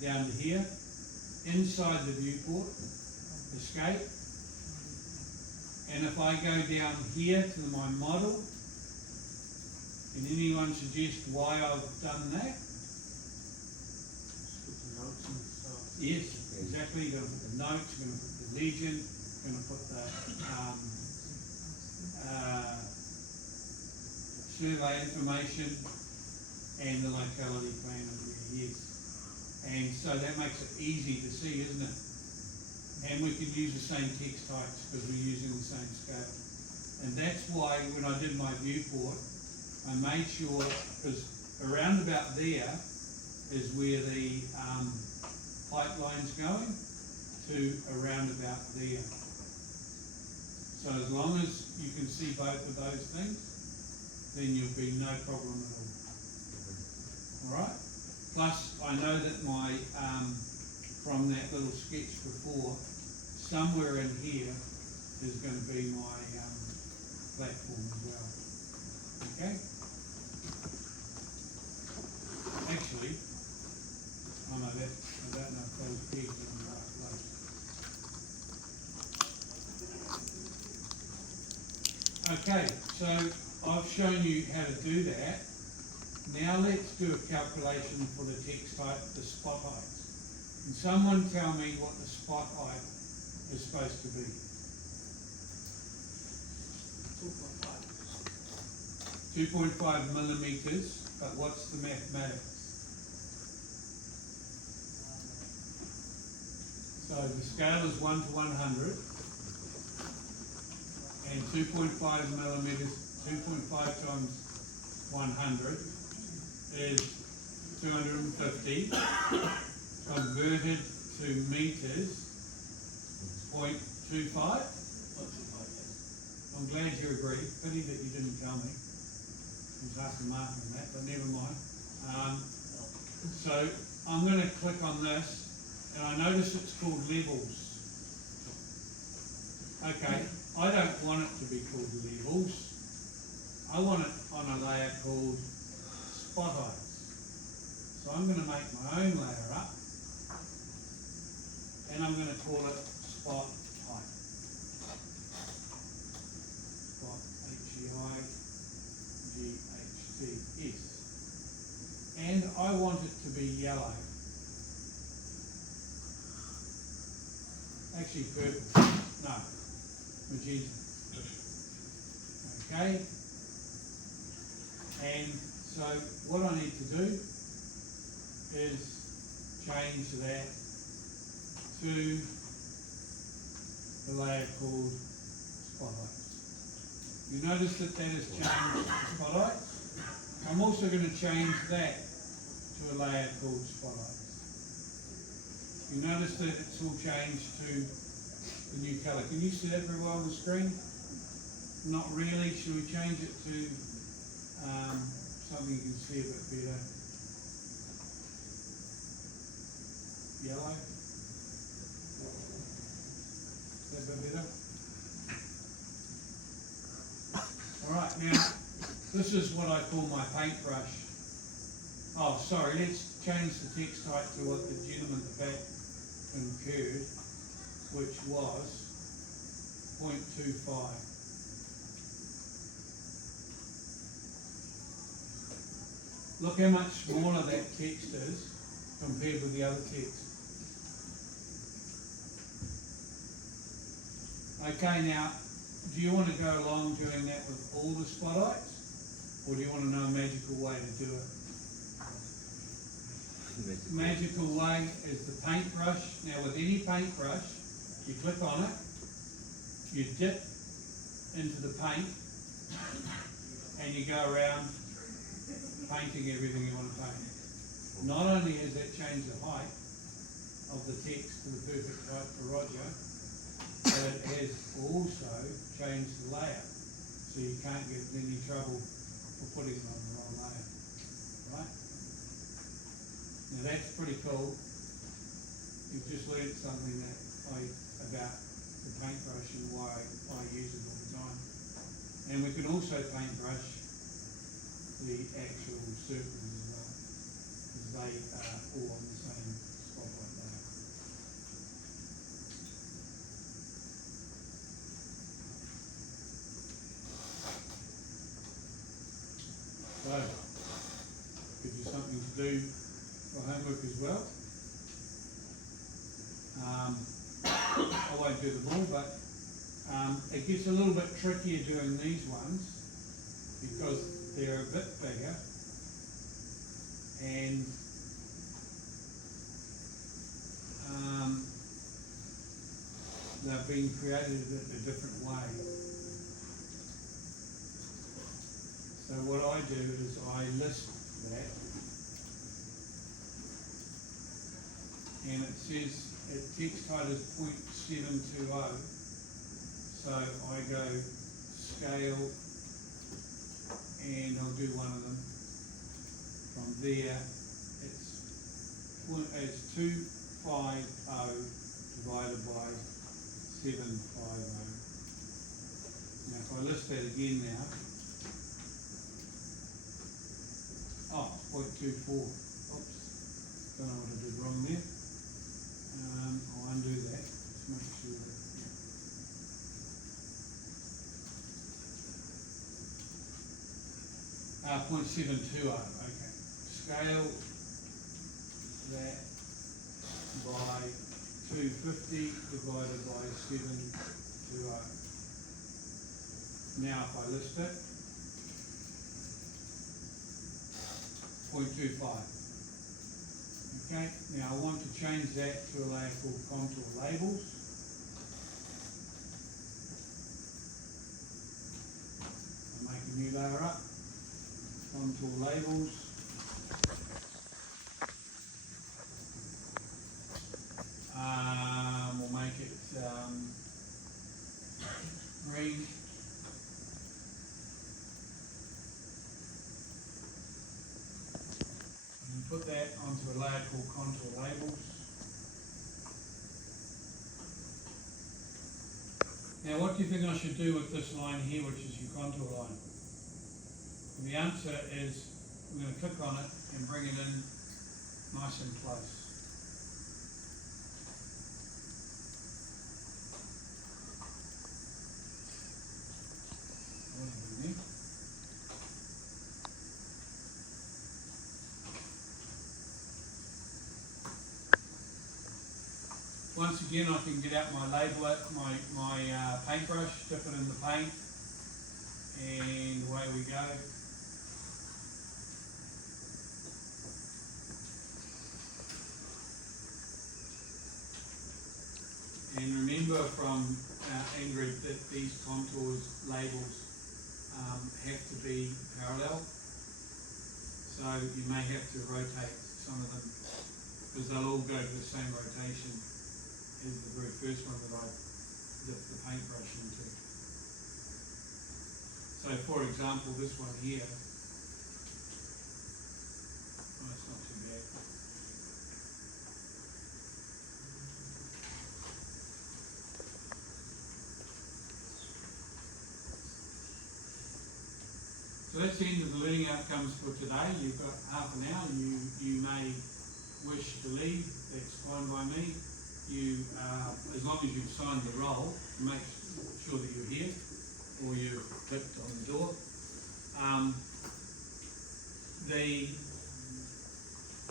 down to here, inside the viewport, escape. And if I go down here to my model, can anyone suggest why I've done that? Put the notes and stuff. Yes, exactly, you're gonna put the notes, you're gonna put the legend, you're gonna put the, survey information and the locality plan of where, yes. And so that makes it easy to see, isn't it? And we can use the same text types because we're using the same scale. And that's why when I did my viewport, I made sure, because around about there is where the pipeline's going to around about there. So as long as you can see both of those things, then you'll be no problem at all. Alright? Plus, I know that my, from that little sketch before, somewhere in here is going to be my platform as well. Okay? Actually, I know that, I don't know if those pegs are in the right place. Okay, so I've shown you how to do that. Now let's do a calculation for the text height, the spot height. Can someone tell me what the spot height is supposed to be? 2.5. 2.5 millimeters, but what's the mathematics? So the scale is 1 to 100, and 2.5 millimeters, 2.5 times 100 is 250, converted to meters, 0.25. I'm glad you agree. Pity that you didn't tell me. I was after Mark on that, but never mind. So I'm going to click on this, and I notice it's called levels. Okay, I don't want it to be called levels. I want it on a layer called spot heights. So I'm going to make my own layer up, and I'm going to call it spot height. Spot H-E-I-G-H-T-S. And I want it to be yellow. Actually purple. No, magenta. Okay. And so what I need to do is change that to the layer called spotlights. You notice that that has changed to spotlights. I'm also going to change that to a layer called spotlights. You notice that it's all changed to the new colour. Can you see that very well on the screen? Not really. Should we change it to something you can see a bit better? Yellow? Is that a bit better? Alright, now, this is what I call my paintbrush. Oh, sorry, let's change the text type to what the gentleman at the back incurred, which was 0.25. Look how much smaller that text is compared with the other text. Okay, now, do you want to go along doing that with all the spotlights? Or do you want to know a magical way to do it? Magical way is the paintbrush. Now with any paintbrush, you click on it, you dip into the paint, and you go around painting everything you want to paint. Not only has that changed the height of the text to the perfect height for Roger, but it has also changed the layer. So you can't get in any trouble for putting it on the wrong layer. Right? Now that's pretty cool. You've just learned something about the paintbrush and why I use it all the time. And we can also paintbrush the actual circles as well, because they are all on the same spot like that. So, gives you something to do for homework as well. I won't do them all, but it gets a little bit trickier doing these ones because they're a bit bigger and they've been created a different way. So what I do is I list that, and it says, text height is 0.720, so I go scale, and I'll do one of them. From there, it's 250 divided by 750. Now if I list that again now, oh, 0.24, oops, don't know what I did wrong there. I'll undo that, just make sure that, yeah. 0.720, okay. Scale that by 250 divided by 720. Now if I list it, 0.25. Okay, now I want to change that to a layer called contour labels. I'll make a new layer up, contour labels. We'll make it green. And put that onto a layer called contour labels. Now what do you think I should do with this line here, which is your contour line? And the answer is, I'm going to click on it and bring it in nice and close. What do we need? Once again, I can get out my labeler, my paintbrush, dip it in the paint, and away we go. And remember from Ingrid that these contours labels have to be parallel, so you may have to rotate some of them because they'll all go to the same rotation as the very first one that I dipped the paintbrush into. So for example, this one here, oh, it's not too bad. So that's the end of the learning outcomes for today. You've got half an hour. You may wish to leave. That's fine by me. You, as long as you've signed the roll, make sure that you're here or you've clicked on the door.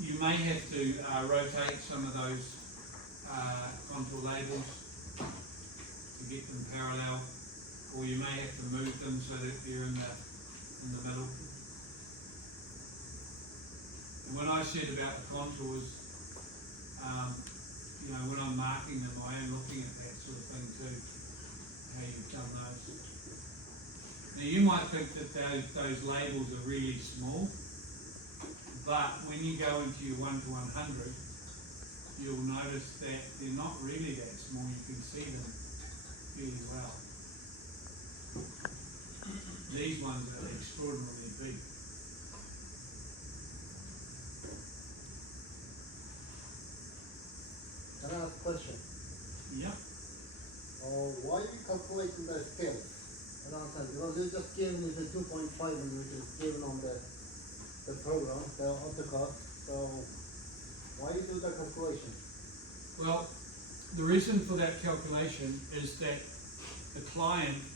You may have to rotate some of those contour labels to get them parallel, or you may have to move them so that they're in the middle. And when I said about the contours, you know, when I'm marking them, I am looking at that sort of thing too, how you've done those. Now you might think that those labels are really small, but when you go into your 1 to 100, you'll notice that they're not really that small. You can see them fairly well. These ones are extraordinarily big. I have a question. Yeah. Why you calculating the scale? I don't understand, because you just gave me the 2.5 and which is given on the program, the AutoCAD, so why you do the calculation? Well, the reason for that calculation is that the clients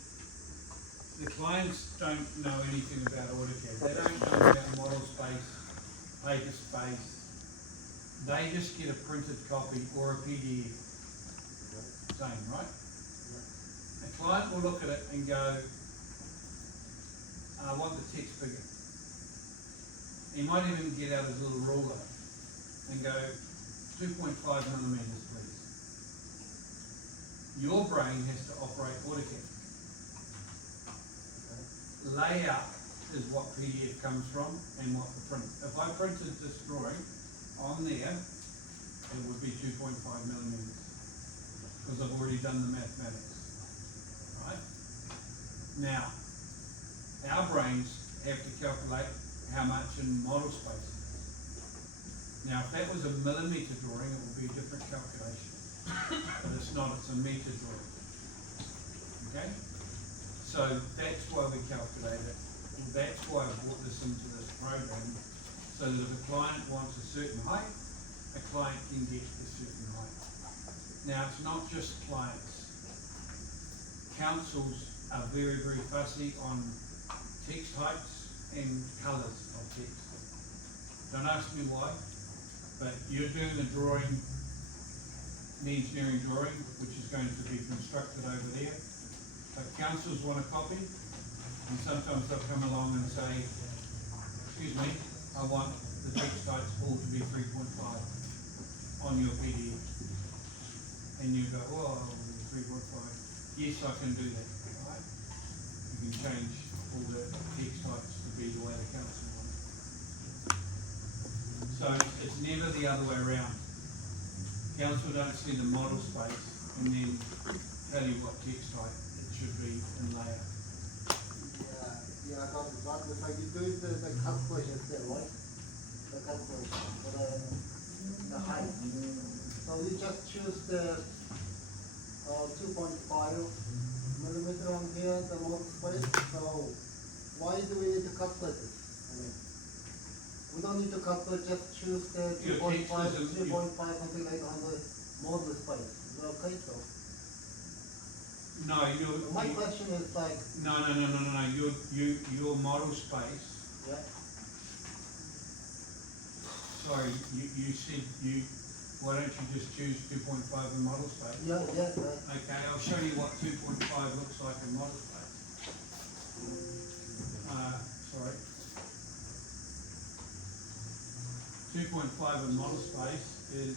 don't know anything about AutoCAD. They don't know about model space, paper space. They just get a printed copy or a PDF. Same, right? A client will look at it and go, I want the text bigger. He might even get out his little ruler and go, 2.5 millimeters, please. Your brain has to operate AutoCAD. Layout is what PDF comes from and what the print. If I printed this drawing on there, it would be 2.5 millimeters because I've already done the mathematics. Right? Now, our brains have to calculate how much in model space. Now, if that was a millimeter drawing, it would be a different calculation. But it's not, it's a meter drawing. Okay? So that's why we calculate it. That's why I brought this into this program, so that if a client wants a certain height, a client can get a certain height. Now, it's not just clients. Councils are very, very fussy on text heights and colours of text. Don't ask me why, but you're doing the drawing, the engineering drawing, which is going to be constructed over there. But councils want a copy, and sometimes they'll come along and say, excuse me, I want the text heights all to be 3.5 on your PDF. And you go, oh, 3.5. Yes, I can do that, right? You can change all the text heights to be the way the council wants. So it's never the other way around. Council don't see the model space and then tell you what text height it should be in layout. Yeah, I got it, but if I do the calculation there, right? The calculation for the height. So you just choose the 2.5 millimeter on here, the model space. So why do we need to calculate it? I mean, we don't need to calculate, just choose the 2.5, 3.5, something like on the model space. Is that okay, so? No, My question is like, no. Your model space. yeah, Sorry, you said why don't you just choose 2.5 in model space? yeah, Okay, I'll show you what 2.5 looks like in model space. Sorry. 2.5 in model space is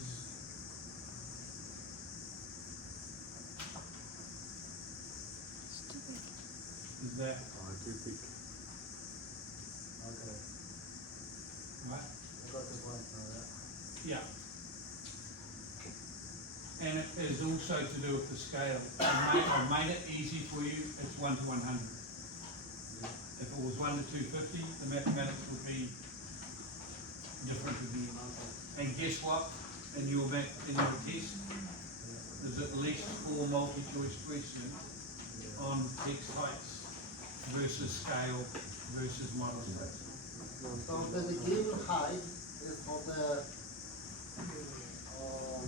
that, too thick. Okay, right? I got the point now, Yeah. And it is also to do with the scale. I've made it easy for you, it's 1 to 100. If it was 1 to 250, the mathematics would be different again. And guess what? In your test, there's at least 4 multi-choice questions on text heights versus scale versus model space. So the given height is for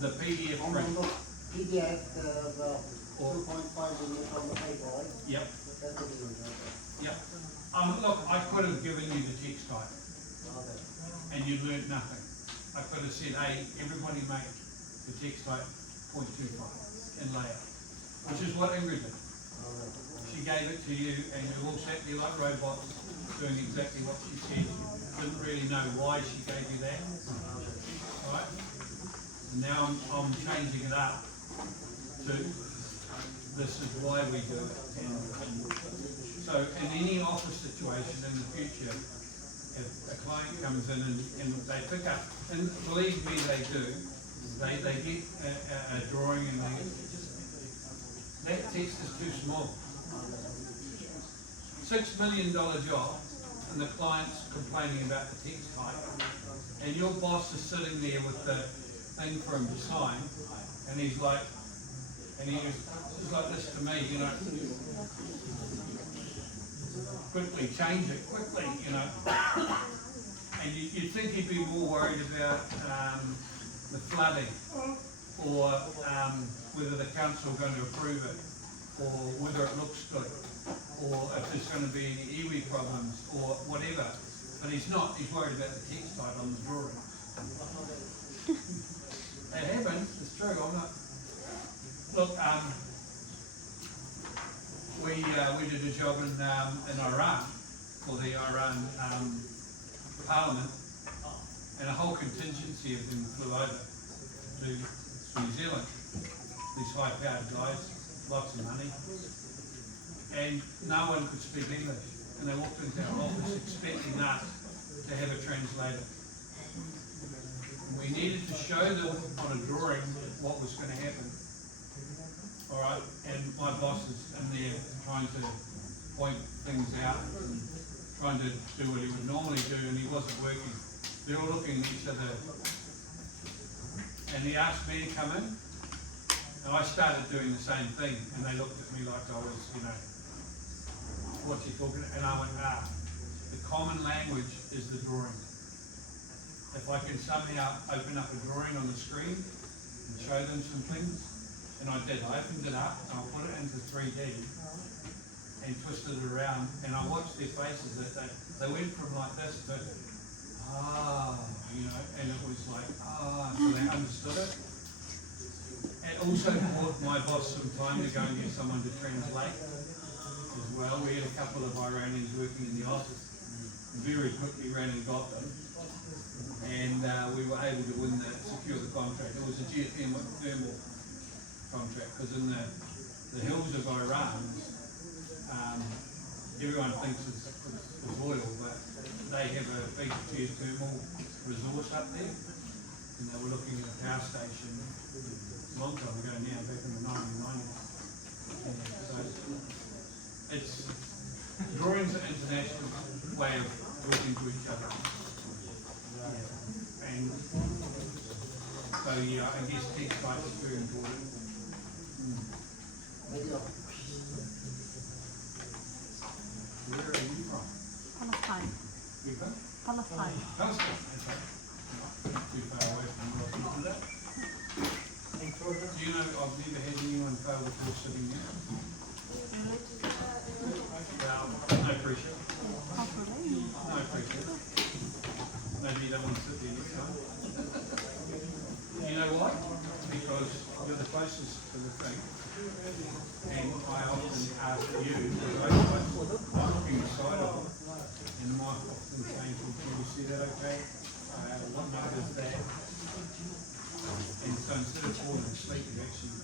The PDF on print. the PDF, the 2.5 millimeter on the paper, right? Yep, That's the given, okay. yep. Look, I could have given you the text height Okay. and you learnt nothing. I could have said, hey, everybody make the text height 0.25 in layout, which is what Ingrid did. She gave it to you and you all sat there like robots doing exactly what she said. Didn't really know why she gave you that. Right? And now I'm changing it up to this is why we do it. And so in any office situation in the future, if a client comes in and they pick up, and believe me they do, they get a drawing and that text is too small. $6 million job and the client's complaining about the text height and your boss is sitting there with the thing for him to sign and he's like, And he was like this to me, you know. Quickly, change it, quickly, you know. And you'd think he'd be more worried about the flooding, or whether the council are going to approve it, or whether it looks good, or if there's going to be any iwi problems, or whatever. But he's not, he's worried about the text type on the drawing. It happens, it's true, I'm not. Look, we did a job in Iran, for the Iran Parliament, and a whole contingency of them flew over to New Zealand. These high-powered guys, lots of money, and no one could speak English. And they walked into our office expecting us to have a translator. We needed to show them on a drawing what was going to happen. All right, and my boss is in there trying to point things out and trying to do what he would normally do, and he wasn't working. They're all looking at each other, and he asked me to come in, and I started doing the same thing, and they looked at me like I was, you know, what's he talking about? And I went, the common language is the drawing. If I can somehow open up a drawing on the screen and show them some things, and I did. I opened it up, and I put it into 3D and twisted it around, and I watched their faces that they went from like this to, you know, and it was like, so they understood it. It also bought my boss some time to go and get someone to translate as well. We had a couple of Iranians working in the office, very quickly ran and got them, and we were able to secure the contract. It was a geothermal contract, because in the hills of Iran, everyone thinks it's oil, but they have a big geothermal resource up there, and they were looking at a power station a long time ago now, back in the 1990s. So it's drawing's an international way of talking to each other. And so yeah, I guess text type is very important. Maybe Where are you from? Palestine. You from? Palestine. Palestine, okay. Not too far away from where I was looking at. Do you know, I've never had anyone fail the course sitting there. Well, no pressure. No pressure. Maybe you don't want to sit there next time. You know why? Because you're the closest to the thing. And I often ask you, I'm looking beside of it, and Mike often saying, can you see that okay? What number is that? And so instead of falling asleep, you actually